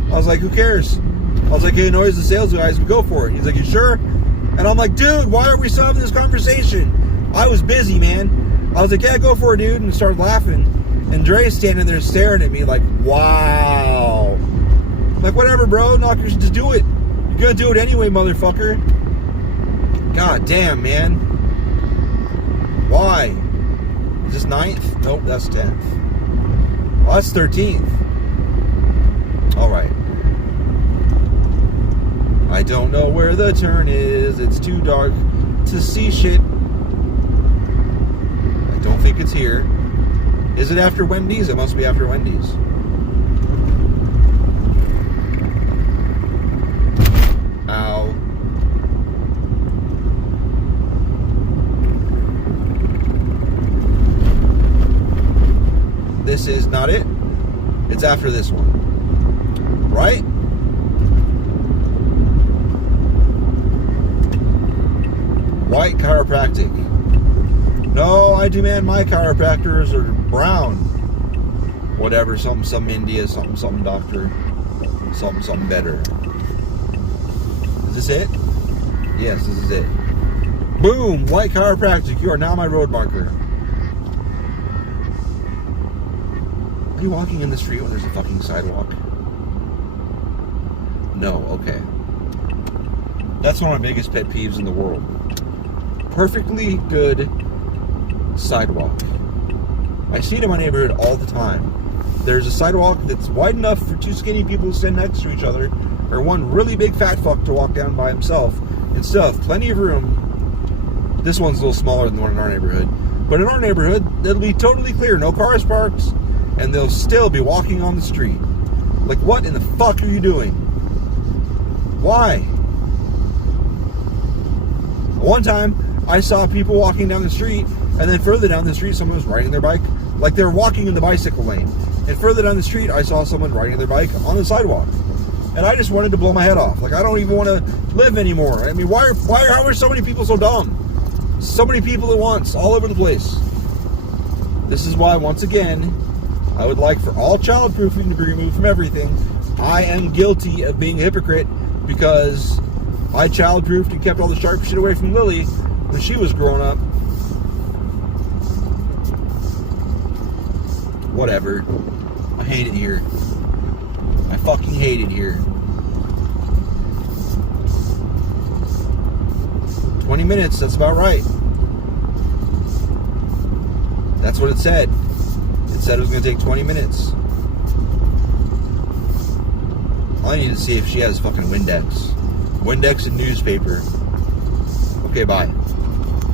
I was like, who cares? I was like, hey, noise the sales guys, we go for it. He's like, you sure? And I'm like, dude, why are we still having this conversation? I was busy, man. I was like, yeah, go for it, dude. And started laughing. And Dre's standing there staring at me like, wow. I'm like, whatever, bro. Just do it. You're gonna do it anyway, motherfucker. God damn, man. Why? Is this 9th? Nope, that's 10th. Well, that's 13th. Alright. I don't know where the turn is. It's too dark to see shit. I don't think it's here. Is it after Wendy's? It must be after Wendy's. Ow. This is not it. It's after this one. Right? White chiropractic. No, I demand my chiropractors are brown. Whatever, some India, something doctor. Something better. Is this it? Yes, this is it. Boom! White chiropractic. You are now my road marker. Are you walking in the street when there's a fucking sidewalk? No, okay. That's one of my biggest pet peeves in the world. Perfectly good sidewalk. I see it in my neighborhood all the time. There's a sidewalk that's wide enough for two skinny people to stand next to each other, or one really big fat fuck to walk down by himself, and stuff. Plenty of room. This one's a little smaller than the one in our neighborhood. But in our neighborhood, it'll be totally clear. No cars parked, and they'll still be walking on the street. Like, what in the fuck are you doing? Why? One time, I saw people walking down the street, and then further down the street, someone was riding their bike. Like, they were walking in the bicycle lane. And further down the street, I saw someone riding their bike on the sidewalk. And I just wanted to blow my head off. Like, I don't even want to live anymore. I mean, how are so many people so dumb? So many people at once, all over the place. This is why, once again, I would like for all childproofing to be removed from everything. I am guilty of being a hypocrite because I childproofed and kept all the sharp shit away from Lily when she was growing up. Whatever. I hate it here. I fucking hate it here. 20 minutes, that's about right. That's what it said. It said it was going to take 20 minutes. All I need to see if she has fucking Windex. Windex and newspaper. Okay, bye.